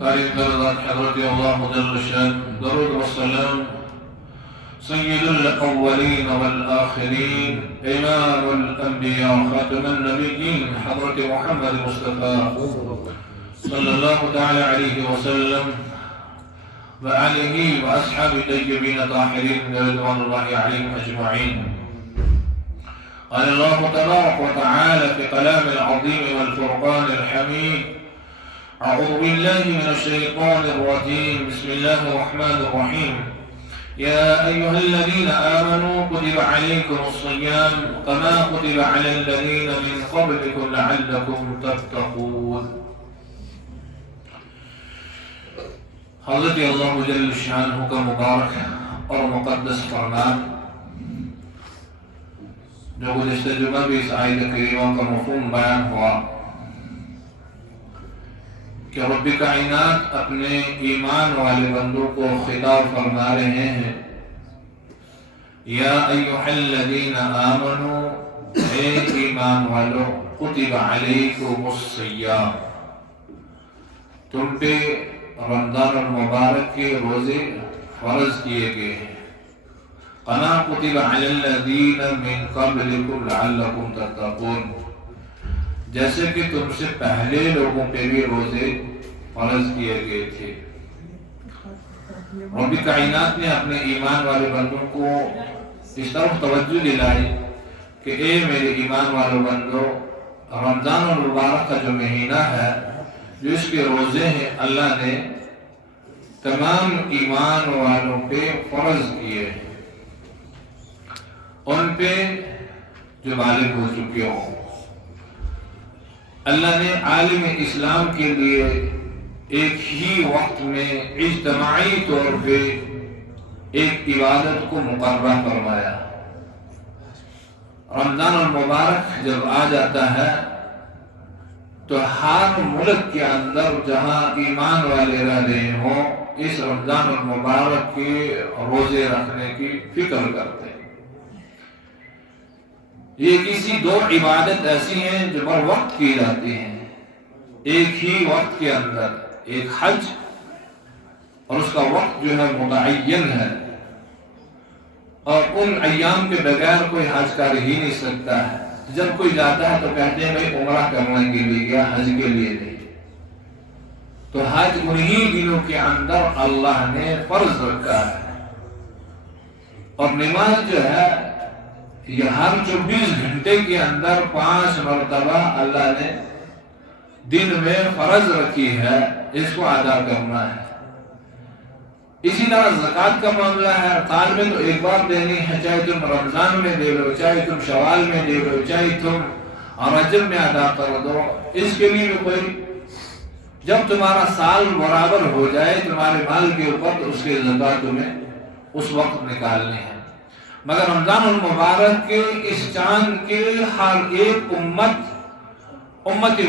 تعليم درجات حضرة الله جل شأن درود والسلام سيد الأولين والآخرين إمام الأنبياء خاتم النبيين حضرة محمد مصطفى صلى الله تعالى عليه وسلم وعليه وأصحاب الطيبين طاهرين رضوان الله عليهم أجمعين. قال الله تبارك وتعالى في كلام العظيم والفرقان الحميد: أعوذ بالله من الشيطان الرجيم. بسم الله الرحمن الرحيم. يا أيها الذين آمنوا كتب عليكم الصيام كما كتب على الذين من قبلكم لعلكم تتقون. حضرت اللہ جل شانہ کا مبارک اور مقدس فرمان جو گزشتہ جمعہ بھی اس آیت کریمہ کا مفہوم بیان ہوا کہ رب کائنات اپنے ایمان والے بندوں کو خطاب فرما رہے ہیں: یا ایھا الذین آمنوا، اے ایمان والو، کتب علیکم الصیام، تم پہ رمضان المبارک کے روزے فرض کیے گئے ہیں، کما کتب علی الذین من قبلکم لعلکم تتقون، جیسے کہ تم سے پہلے لوگوں پہ بھی روزے فرض کیے گئے تھے۔ رب کائنات نے اپنے ایمان والے بندوں کو اس طرف توجہ دلائی کہ اے میرے ایمان والے بندو، رمضان المبارک کا جو مہینہ ہے، جو اس کے روزے ہیں، اللہ نے تمام ایمان والوں پہ فرض کیے ہیں، ان پہ جو بالغ ہو چکے ہوں۔ اللہ نے عالم اسلام کے لیے ایک ہی وقت میں اجتماعی طور پہ ایک عبادت کو مقررہ فرمایا۔ رمضان المبارک جب آ جاتا ہے تو ہر ملک کے اندر جہاں ایمان والے رہ رہے ہوں، اس رمضان المبارک کے روزے رکھنے کی فکر کرتے ہیں۔ یہ کسی دو عبادت ایسی ہیں جو بر وقت کی جاتی ہیں، ایک ہی وقت کے اندر، ایک حج، اور اس کا وقت جو ہے متعین ہے، اور ان ایام کے بغیر کوئی حج کر ہی نہیں سکتا ہے۔ جب کوئی جاتا ہے تو کہتے ہیں بھائی عمرہ کرنے کے لیے یا حج کے لیے نہیں، تو حج انہی دنوں کے اندر اللہ نے فرض رکھا ہے۔ اور نماز جو ہے یہ ہر 24 گھنٹے کے اندر 5 مرتبہ اللہ نے دن میں فرض رکھی ہے، اس کو ادا کرنا ہے۔ اسی طرح زکوٰۃ کا معاملہ ہے، سال میں تو ایک بار دینی ہے، چاہے تم رمضان میں دے لو، چاہے تم شوال میں دے لو، چاہے تم رجب میں ادا کر دو، اس کے لیے کوئی، جب تمہارا سال برابر ہو جائے تمہارے مال کے اوپر تو اس کے زکوٰۃ تمہیں اس وقت نکالنے ہیں۔ مگر رمضان المبارک کے اس چاند کے ہر ایک امت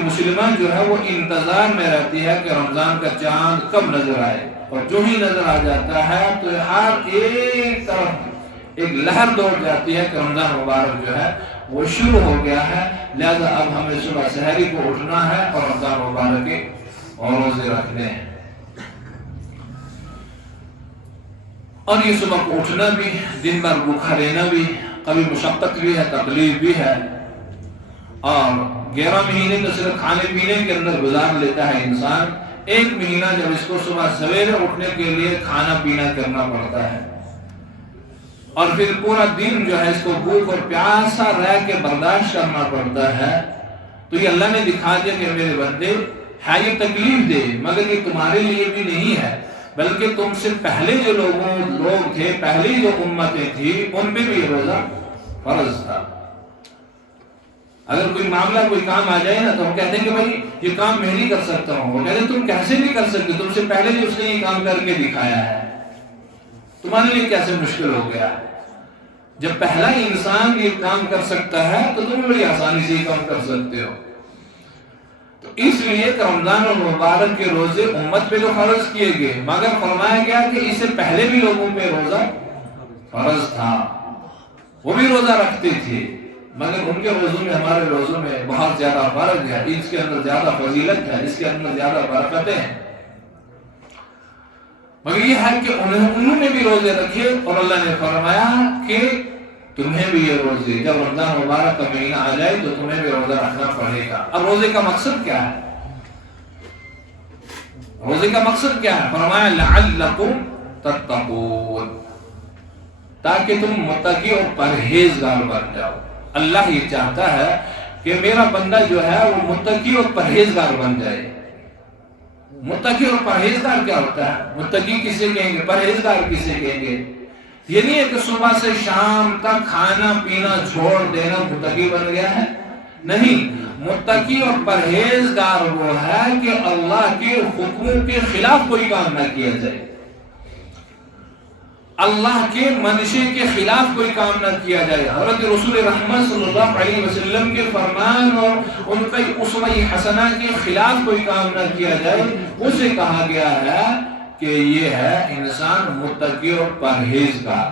مسلمہ جو ہے وہ انتظار میں رہتی ہے کہ رمضان کا چاند کب نظر آئے، اور جو ہی نظر آ جاتا ہے تو ہر ایک طرف ایک لہر دوڑ جاتی ہے کہ رمضان مبارک جو ہے وہ شروع ہو گیا ہے، لہذا اب ہمیں صبح سحری کو اٹھنا ہے اور رمضان مبارک کے اور روزے رکھنے ہیں۔ اور یہ صبح کو اٹھنا بھی، دن بھر بھوکا رہنا بھی، کبھی مشقت بھی ہے، تکلیف بھی ہے، اور 11 مہینے تو صرف کھانے پینے کے اندر گزار لیتا ہے انسان، ایک مہینہ جب اس کو صبح سویرے اٹھنے کے لیے کھانا پینا کرنا پڑتا ہے، اور پھر پورا دن جو ہے اس کو بھوک اور پیاسا رہ کے برداشت کرنا پڑتا ہے، تو یہ اللہ نے دکھا دیا کہ میرے بندے ہے یہ تکلیف دے، مگر یہ تمہارے لیے بھی نہیں ہے، بلکہ تم سے پہلے جو لوگ تھے، پہلی جو امتیں تھی، ان پہ بھی یہ روزہ فرض تھا۔ اگر کوئی معاملہ کوئی کام آ جائے نا تو ہم کہتے ہیں کہ بھائی یہ کام میں نہیں کر سکتا ہوں، وہ کہتے ہیں تم کیسے نہیں کر سکتے، تم سے پہلے جو اس نے یہ کام کر کے دکھایا ہے، تمہارے لیے کیسے مشکل ہو گیا۔ جب پہلا انسان یہ کام کر سکتا ہے تو تم بڑی آسانی سے یہ کام کر سکتے ہو۔ تو اس لیے کہ رمضان المبارک کے روزے امت پہ تو فرض کیے گئے، مگر فرمایا گیا کہ اس سے پہلے بھی لوگوں پہ روزہ فرض تھا، وہ بھی روزہ رکھتے تھے، مگر ان کے روزوں میں ہمارے روزوں میں بہت زیادہ فرق ہے، اس کے اندر زیادہ فضیلت ہے، اس کے اندر زیادہ برکتیں ہیں۔ مگر یہ ہے کہ انہوں نے بھی روزے رکھے اور اللہ نے فرمایا کہ تمہیں بھی یہ روزے، جب رمضان مبارک کا مہینہ آ جائے تو تمہیں بھی روزہ رکھنا پڑے گا۔ اب روزے کا مقصد کیا ہے؟ روزے کا مقصد کیا ہے؟ فرمایا لعلکم تتقون، تاکہ تم متقی اور پرہیزگار بن جاؤ۔ اللہ یہ چاہتا ہے کہ میرا بندہ جو ہے وہ متقی اور پرہیزگار بن جائے۔ متقی اور پرہیزگار کیا ہوتا ہے؟ متقی کسے کہیں گے؟ پرہیزگار کسے کہیں گے؟ یہ نہیں ہے کہ صبح سے شام تک کھانا پینا چھوڑ دینا متقی بن گیا ہے، نہیں۔ متقی اور پرہیزگار وہ ہے کہ اللہ کے حکموں کے خلاف کوئی کام نہ کیا جائے، اللہ کے منشے کے خلاف کوئی کام نہ کیا جائے، حضرت رسول رحمت صلی اللہ علیہ وسلم کے فرمان اور ان کا اسوہ حسنہ کے خلاف کوئی کام نہ کیا جائے، اسے کہا گیا ہے کہ یہ ہے انسان متقی اور پرہیزگار۔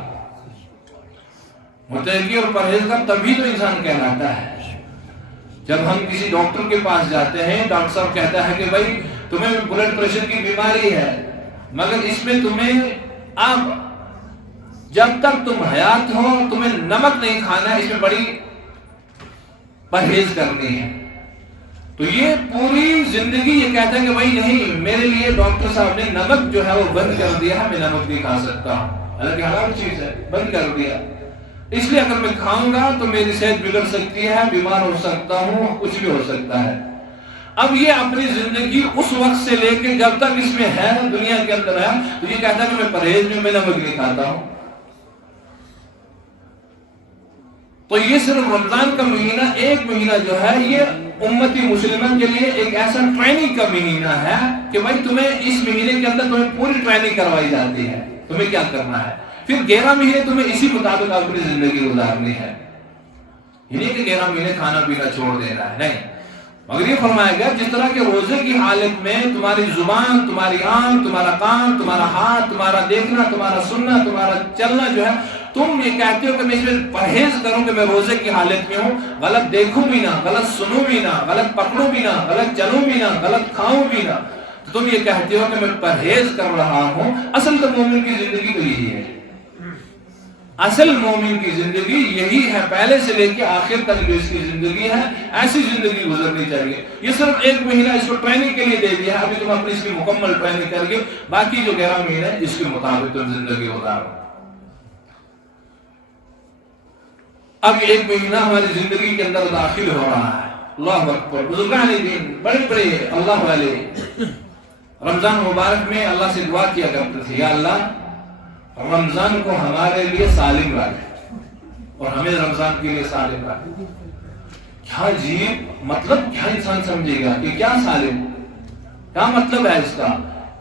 متقی اور پرہیزگار تبھی تو انسان کہلاتا ہے۔ جب ہم کسی ڈاکٹر کے پاس جاتے ہیں، ڈاکٹر صاحب کہتا ہے کہ بھائی تمہیں بلڈ پریشر کی بیماری ہے، مگر اس میں تمہیں اب جب تک تم حیات ہو تمہیں نمک نہیں کھانا ہے، اس میں بڑی پرہیز کرنی ہے۔ تو یہ پوری زندگی یہ کہتا ہے کہ بھائی نہیں، میرے لیے ڈاکٹر صاحب نے نمک جو ہے وہ بند کر دیا ہے، میں نمک نہیں کھا سکتا ہوں، حالانکہ حلال چیز ہے، بند کر دیا، اس لیے اگر میں کھاؤں گا تو میری صحت بگڑ سکتی ہے، بیمار ہو سکتا ہوں، کچھ بھی ہو سکتا ہے۔ اب یہ اپنی زندگی اس وقت سے لے کے جب تک اس میں ہے، دنیا کے اندر ہے، تو یہ کہتا ہے کہ میں پرہیز میں نمک نہیں کھاتا ہوں۔ تو یہ صرف رمضان کا مہینہ، ایک مہینہ جو ہے، یہ امتی مسلمان کے لیے ایک ایسا ٹریننگ کا مہینہ ہے کہ بھائی تمہیں اس مہینے کے اندر تمہیں پوری ٹریننگ کروائی جاتی ہے، تمہیں کیا کرنا ہے، پھر 11 مہینے تمہیں اسی مطابق اپنی زندگی گزارنی ہے۔ یہ نہیں کہ 11 مہینے کھانا پینا چھوڑ دینا ہے، نہیں، مگر یہ فرمایا گیا جس طرح کے روزے کی حالت میں تمہاری زبان، تمہاری آنکھ، تمہارا کان، تمہارا ہاتھ، تمہارا دیکھنا، تمہارا سننا، تمہارا چلنا جو ہے، تم یہ کہتے ہو کہ میں اس میں پرہیز کروں کہ میں روزے کی حالت میں ہوں، غلط دیکھوں بھی نہ، غلط سنوں بھی نہ، غلط پکڑوں بھی نہ، غلط چلوں بھی نہ، غلط کھاؤں بھی نہ، تو تم یہ کہتے ہو کہ میں پرہیز کر رہا ہوں۔ اصل تو مومن کی زندگی تو یہی ہے، اصل مومن کی زندگی یہی ہے، پہلے سے لے کے آخر تک جو اس کی زندگی ہے، ایسی زندگی گزرنی چاہیے۔ یہ صرف ایک مہینہ اس کو ٹریننگ کے لیے دے دیا ہے، ابھی تم اپنی اس کی مکمل ٹریننگ کر کے باقی جو 11 مہینے اس کے مطابق تم زندگی گزارو۔ اب ایک مہینہ ہماری زندگی کے اندر داخل ہو رہا ہے، اللہ اکبر، بزرگان دین، بڑے بڑے اللہ والے رمضان مبارک میں اللہ سے دعا کیا کرتے تھے، یا اللہ رمضان کو ہمارے لیے سالم رکھ اور ہمیں رمضان کے لیے سالم رکھ۔ کیا عجیب مطلب، کیا انسان سمجھے گا کہ کیا سالم، کیا مطلب ہے اس کا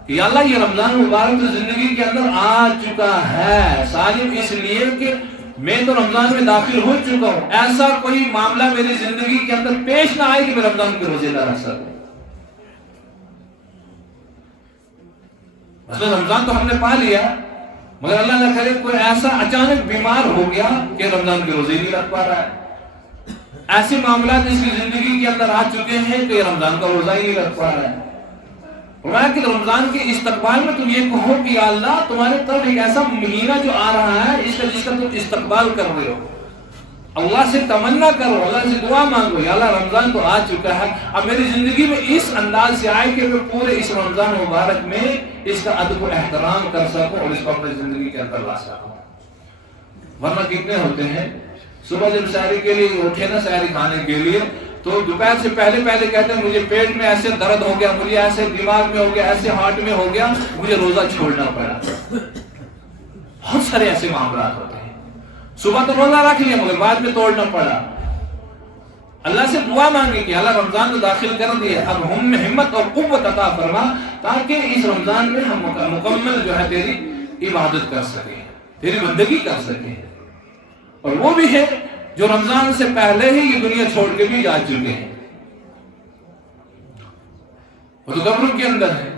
کہ یا اللہ یہ رمضان مبارک تو زندگی کے اندر آ چکا ہے، سالم اس لیے کہ میں تو رمضان میں داخل ہو چکا ہوں، ایسا کوئی معاملہ میری زندگی کے اندر پیش نہ آئے کہ میں رمضان کے روزے نہ رکھ سکوں۔ مثلا رمضان تو ہم نے پا لیا، مگر اللہ نہ کرے کوئی ایسا اچانک بیمار ہو گیا کہ رمضان کے روزے نہیں رکھ پا رہا ہے۔ ایسے معاملات اس کی زندگی کے اندر آ چکے ہیں کہ رمضان کا روزہ ہی نہیں رکھ پا رہا ہے۔ فرمایا کہ رمضان کے استقبال میں تم یہ کہو کہ یا اللہ تمہارے طرف ایک ایسا مہینہ جو آ رہا ہے جس کا تم استقبال کر رہے ہو، اللہ سے تمنا کرو، اللہ سے دعا مانگو، یا اللہ رمضان تو آ چکا ہے، اب میری زندگی میں اس انداز سے آئے کہ میں پورے اس رمضان مبارک میں اس کا ادب و احترام کر سکوں اور اس کو اپنی زندگی کے اندر لا سکوں۔ ورنہ کتنے ہوتے ہیں صبح جب سحری کے لیے اٹھے نا، سحری کھانے کے لیے، تو دوپہر سے پہلے کہتے ہیں مجھے پیٹ میں ایسے درد ہو گیا، مجھے ایسے دماغ میں ہو گیا، ایسے ہارٹ میں ہو گیا، مجھے روزہ چھوڑنا پڑا۔ بہت سارے ایسے معاملات ہوتے ہیں، صبح تو روزہ رکھ لیا مگر بعد میں توڑنا پڑا۔ اللہ سے دعا مانگی کہ اللہ رمضان تو داخل کر دیا، اب ہم میں ہمت اور قوت عطا فرما تاکہ اس رمضان میں ہم مکمل جو ہے تیری عبادت کر سکیں، تیری بندگی کر سکیں۔ اور وہ بھی ہے جو رمضان سے پہلے ہی یہ دنیا چھوڑ کے بھی جا چکے ہیں، وہ تو قبروں کے اندر ہے۔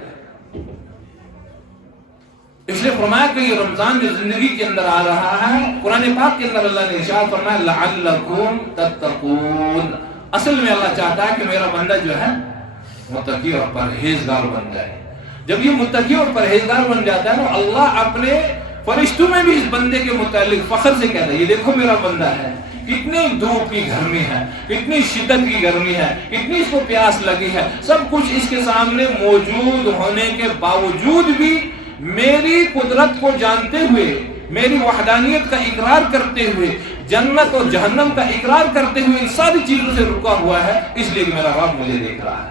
اس لیے فرمایا کہ یہ رمضان جو زندگی کے اندر آ رہا ہے، قرآن پاک کے اندر اللہ نے ارشاد فرمایا لعلکم تتقون، اصل میں اللہ چاہتا ہے کہ میرا بندہ جو ہے متقی اور پرہیزگار بن جائے۔ جب یہ متقی اور پرہیزگار بن جاتا ہے نا، اللہ اپنے فرشتوں میں بھی اس بندے کے متعلق فخر سے کہتا ہے یہ دیکھو میرا بندہ ہے، کتنی دھوپ کی گرمی ہے، کتنی شدت کی گرمی ہے، کتنی اس کو پیاس لگی ہے، سب کچھ اس کے سامنے موجود ہونے کے باوجود بھی میری قدرت کو جانتے ہوئے، میری وحدانیت کا اقرار کرتے ہوئے، جنت اور جہنم کا اقرار کرتے ہوئے ان ساری چیزوں سے رکا ہوا ہے، اس لیے کہ میرا رب مجھے دیکھ رہا ہے۔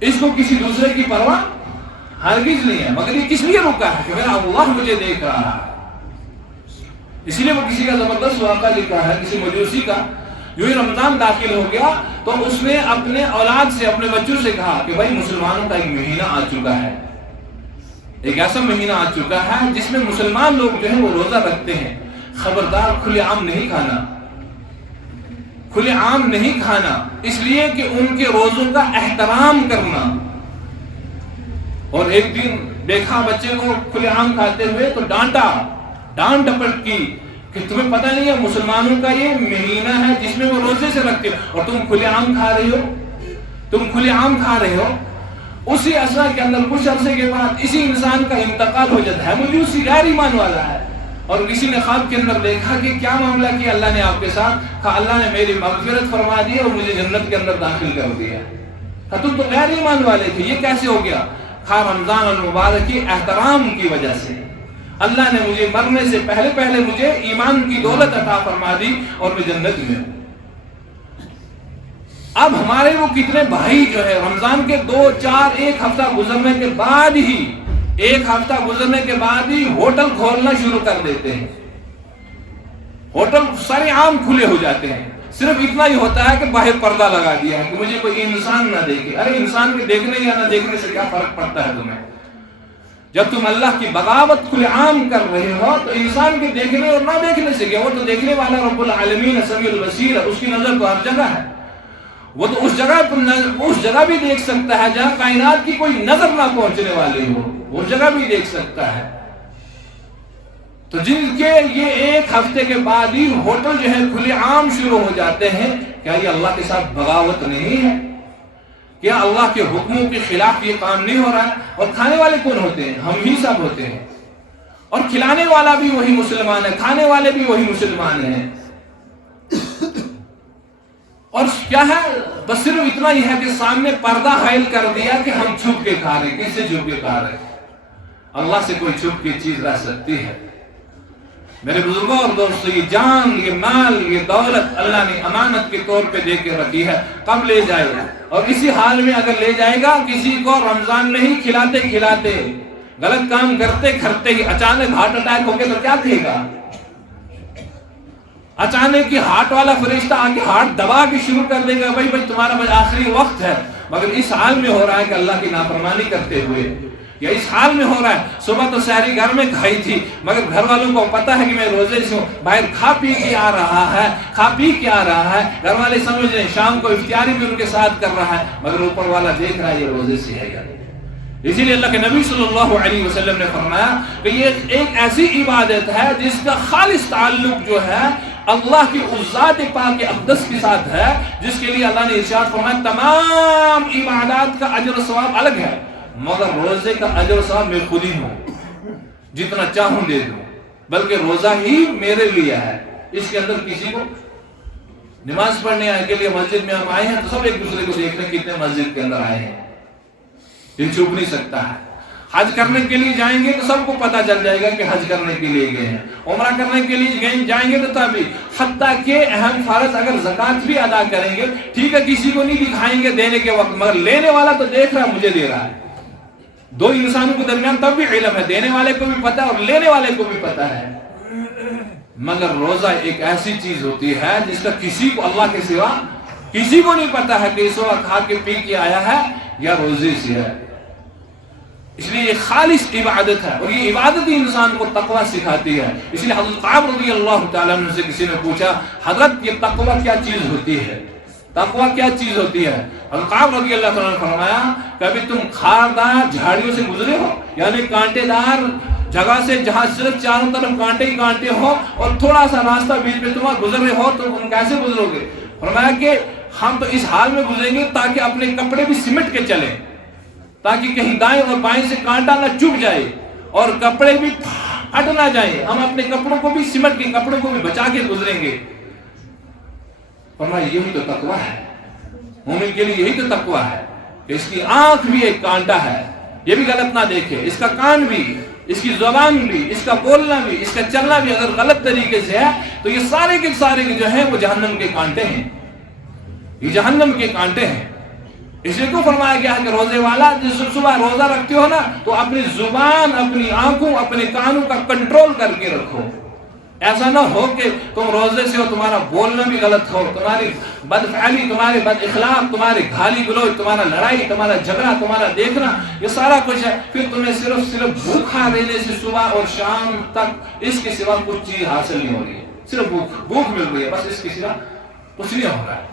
اس کو کسی دوسرے کی پرواہ ہرگز نہیں ہے، مگر یہ کس لیے رکا ہے کہ میرا اللہ مجھے دیکھ رہا ہے۔ اسی لیے وہ کسی کا زبردست واقعہ لکھا ہے، کسی مجوسی کا، جو ہی رمضان داخل ہو گیا تو اس نے اپنے اولاد سے، اپنے بچوں سے کہا کہ بھائی مسلمانوں کا ایک مہینہ آ چکا ہے، ایک ایسا مہینہ آ چکا ہے جس میں مسلمان لوگ جو ہیں وہ روزہ رکھتے ہیں، خبردار کھلے عام نہیں کھانا، کھلے عام نہیں کھانا، اس لیے کہ ان کے روزوں کا احترام کرنا۔ اور ایک دن دیکھا بچے کو کھلے عام کھاتے ہوئے تو ڈانٹ ڈپٹ کی کہ تمہیں پتہ نہیں ہے مسلمانوں کا یہ مہینہ ہے جس میں وہ روزے سے رکھتے ہو اور تم کھلے عام کھا رہے ہو۔ اسی عرصہ کے اندر کچھ عرصے کے بعد اسی انسان کا انتقال ہو جاتا ہے، مجوسی غیر ایمان والا ہے، اور کسی نے خواب کے اندر دیکھا کہ کیا معاملہ کیا اللہ نے آپ کے ساتھ، کہا اللہ نے میری مغفرت فرما دی اور مجھے جنت کے اندر داخل کر دیا۔ کہا تم تو غیر ایمان والے تھے، یہ کیسے ہو گیا؟ کہا رمضان المبارک کی احترام کی وجہ سے اللہ نے مجھے مرنے سے پہلے مجھے ایمان کی دولت عطا فرما دی اور میں جنت میں ہوں۔ اب ہمارے وہ کتنے بھائی جو ہے رمضان کے 2 4 1 ہفتہ گزرنے کے بعد ہی ہوٹل کھولنا شروع کر دیتے ہیں، ہوٹل سارے عام کھلے ہو جاتے ہیں، صرف اتنا ہی ہوتا ہے کہ باہر پردہ لگا دیا ہے کہ مجھے کوئی انسان نہ دیکھے۔ ارے انسان کے دیکھنے یا نہ دیکھنے سے کیا فرق پڑتا ہے تمہیں؟ جب تم اللہ کی بغاوت کھلے عام کر رہے ہو تو انسان کے دیکھنے اور نہ دیکھنے سے کیا؟ وہ تو دیکھنے والا رب العالمین سمیع البصیر ہے، اس کی نظر تو ہر جگہ ہے، وہ تو اس جگہ بھی دیکھ سکتا ہے جہاں کائنات کی کوئی نظر نہ پہنچنے والی ہو، وہ جگہ بھی دیکھ سکتا ہے۔ تو جن کے یہ 1 ہفتے کے بعد ہی ہوٹل جو ہے کھلے عام شروع ہو جاتے ہیں، کیا یہ اللہ کے ساتھ بغاوت نہیں ہے؟ کیا اللہ کے حکموں کے خلاف یہ کام نہیں ہو رہا ہے؟ اور کھانے والے کون ہوتے ہیں؟ ہم ہی سب ہوتے ہیں، اور کھلانے والا بھی وہی مسلمان ہے، کھانے والے بھی وہی مسلمان ہیں۔ اور کیا ہے؟ بس صرف اتنا ہی ہے کہ سامنے پردہ حائل کر دیا کہ ہم چھپ کے کھا رہے ہیں۔ کس سے چھپ کے کھا رہے ہیں؟ اللہ سے کوئی چھپ کی چیز رہ سکتی ہے؟ میرے بزرگوں اور دوستوں، یہ جان، یہ مال، یہ دولت اللہ نے امانت کے طور پہ دے کے رکھی ہے، کب لے جائے گا؟ اور اسی حال میں اگر لے جائے گا، کسی کو رمضان میں ہی کھلاتے غلط کام کرتے ہی اچانک ہارٹ اٹیک ہو گیا تو کیا کہے گا؟ اچانک ہی ہارٹ والا فرشتہ آ کے ہارٹ دبا کے شروع کر دے گا، بھائی تمہارا آخری وقت ہے، مگر اس حال میں ہو رہا ہے کہ اللہ کی نافرمانی کرتے ہوئے، یا اس حال میں ہو رہا ہے صبح تو سحری گھر میں کھائی تھی مگر گھر والوں کو پتا ہے کہ میں روزے سے ہوں، باہر کھا پی کے آ رہا ہے، گھر والے سمجھ رہے ہیں شام کو افطاری بھی ان کے ساتھ کر رہا ہے، مگر اوپر والا دیکھ رہا ہے یہ روزے سے ہے یا نہیں۔ اسی لیے اللہ کے نبی صلی اللہ علیہ وسلم نے فرمایا کہ یہ ایک ایسی عبادت ہے جس کا خالص تعلق جو ہے اللہ کی اس ذات پاک اقدس کے ساتھ ہے، جس کے لیے اللہ نے ارشاد فرمایا تمام عبادات کا اجر و ثواب الگ ہے، مگر روزے کا اجر و ثواب میں خود ہی ہوں، جتنا چاہوں دے دوں، بلکہ روزہ ہی میرے لیے ہے۔ اس کے اندر کسی کو نماز پڑھنے کے لیے مسجد میں ہم آئے ہیں تو سب ایک دوسرے کو دیکھ رہے ہیں کتنے مسجد کے اندر آئے ہیں، یہ چھپ نہیں سکتا ہے۔ حج کرنے کے لیے جائیں گے تو سب کو پتا چل جائے گا کہ حج کرنے کے لیے گئے ہیں، عمرہ کرنے کے لیے جائیں گے تو تبھی، حتیٰ کہ اہم فرض اگر زکوٰۃ بھی ادا کریں گے، ٹھیک ہے کسی کو نہیں دکھائیں گے دینے کے وقت، مگر لینے والا تو دیکھ رہا ہے مجھے دے رہا ہے۔ دو انسانوں کے درمیان تب بھی علم ہے، دینے والے کو بھی پتا ہے اور لینے والے کو بھی پتا ہے، مگر روزہ ایک ایسی چیز ہوتی ہے جس کا کسی کو اللہ کے سوا کسی کو نہیں پتا ہے کہ اس وقت کھا کے پی کے آیا ہے یا روزے سے ہے۔ اس لیے یہ خالص عبادت ہے، اور یہ عبادت ہی انسان کو تقوی سکھاتی ہے۔ اس لیے حضرت کعب رضی اللہ تعالیٰ عنہ سے کسی نے پوچھا حضرت یہ تقوی کیا چیز ہوتی ہے؟ تقوی کیا چیز ہوتی ہے؟ حضرت کعب رضی اللہ تعالیٰ نے فرمایا کبھی تم خاردار جھاڑیوں سے گزرے ہو، یعنی کانٹے دار جگہ سے جہاں صرف چاروں طرف کانٹے ہی کانٹے ہو اور تھوڑا سا راستہ بیچ میں تمہیں گزر رہے ہو تو تم کیسے گزرو گے؟ فرمایا کہ ہم تو اس حال میں گزریں گے تاکہ اپنے کپڑے بھی سمٹ کے چلیں، تاکہ کہیں دائیں اور بائیں سے کانٹا نہ چبھ جائے اور کپڑے بھی ہٹ نہ جائیں، ہم اپنے کپڑوں کو بھی سمٹ کے، کپڑوں کو بھی بچا کے گزریں گے۔ فرمایا یہی تو تقویٰ ہے، مومن کے لیے یہی تو تقویٰ ہے کہ اس کی آنکھ بھی ایک کانٹا ہے، یہ بھی غلط نہ دیکھے، اس کا کان بھی، اس کی زبان بھی، اس کا بولنا بھی، اس کا چلنا بھی اگر غلط طریقے سے ہے تو یہ سارے کے جو ہیں وہ جہنم کے کانٹے ہیں، یہ جہنم کے کانٹے ہیں۔ اس لیے کیوں فرمایا گیا ہے کہ روزے والا جس صبح روزہ رکھتے ہو نا تو اپنی زبان، اپنی آنکھوں، اپنے کانوں کا کنٹرول کر کے رکھو۔ ایسا نہ ہو کہ تم روزے سے ہو، تمہارا بولنا بھی غلط ہو، تمہاری بدفعلی، تمہارے بد اخلاق، تمہارے گالی گلوچ، تمہارا لڑائی، تمہارا جھگڑا، تمہارا دیکھنا، یہ سارا کچھ ہے، پھر تمہیں صرف بھوکھا رہنے سے صبح اور شام تک اس کے سوا کچھ چیز حاصل نہیں ہو رہی ہے، صرف بھوک مل رہی ہے، بس اس کے سوا کچھ نہیں ہو رہا ہے۔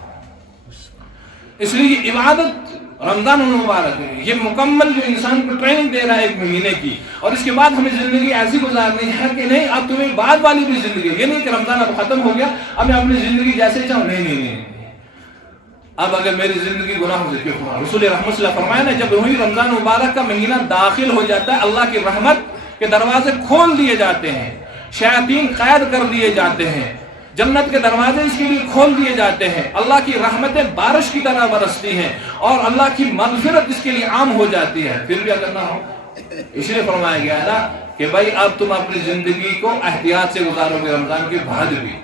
اس لیے یہ عبادت رمضان المبارک ہے، یہ مکمل جو انسان کو ٹریننگ دے رہا ہے ایک مہینے کی، اور اس کے بعد ہمیں زندگی ایسی گزارنی ہے کہ نہیں اب تمہیں بعد والی بھی زندگی، یہ نہیں کہ رمضان اب ختم ہو گیا اب میں اپنی زندگی جیسے چاہوں، نہیں، اب اگر میری زندگی گناہوں سے کیوں ہوا؟ رسول رحمت صلی اللہ فرمایا نا جب وہی رمضان مبارک کا مہینہ داخل ہو جاتا ہے اللہ کی رحمت کے دروازے کھول دیے جاتے ہیں، شیاطین قید کر دیے جاتے ہیں، جنت کے دروازے اس کے لیے کھول دیے جاتے ہیں، اللہ کی رحمتیں بارش کی طرح برستی ہیں اور اللہ کی مغفرت اس کے لیے عام ہو جاتی ہے، پھر بھی اگر نہ ہو۔ اس لیے فرمایا گیا ہے نا کہ بھائی اب تم اپنی زندگی کو احتیاط سے گزارو گے رمضان کے بعد بھی۔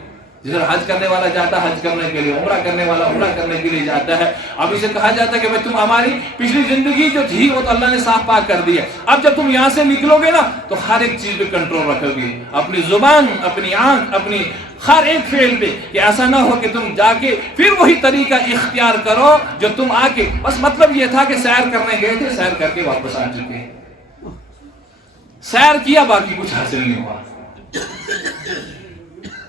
جس طرح حج کرنے والا جاتا ہے حج کرنے کے لیے، عمرہ کرنے والا عمرہ کرنے کے لیے جاتا ہے، اب اسے کہا جاتا ہے کہ بھائی تم ہماری پچھلی زندگی جو تھی وہ تو اللہ نے صاف پاک کر دی ہے، اب جب تم یہاں سے نکلو گے نا تو ہر ایک چیز پہ کنٹرول رکھو گے، اپنی زبان، اپنی آنکھ، اپنی ہر ایک فعل پہ، کہ ایسا نہ ہو کہ تم جا کے پھر وہی طریقہ اختیار کرو جو تم آ کے بس مطلب یہ تھا کہ سیر کرنے گئے تھے، سیر کر کے واپس آ چکے ہیں، سیر کیا باقی کچھ حاصل نہیں ہوا۔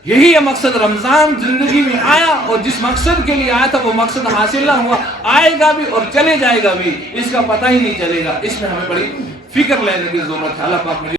یہی ہے مقصد، رمضان زندگی میں آیا اور جس مقصد کے لیے آیا تھا وہ مقصد حاصل نہ ہوا، آئے گا بھی اور چلے جائے گا بھی، اس کا پتہ ہی نہیں چلے گا۔ اس میں ہمیں بڑی فکر لینے کی ضرورت ہے۔ اللہ پاک مجھے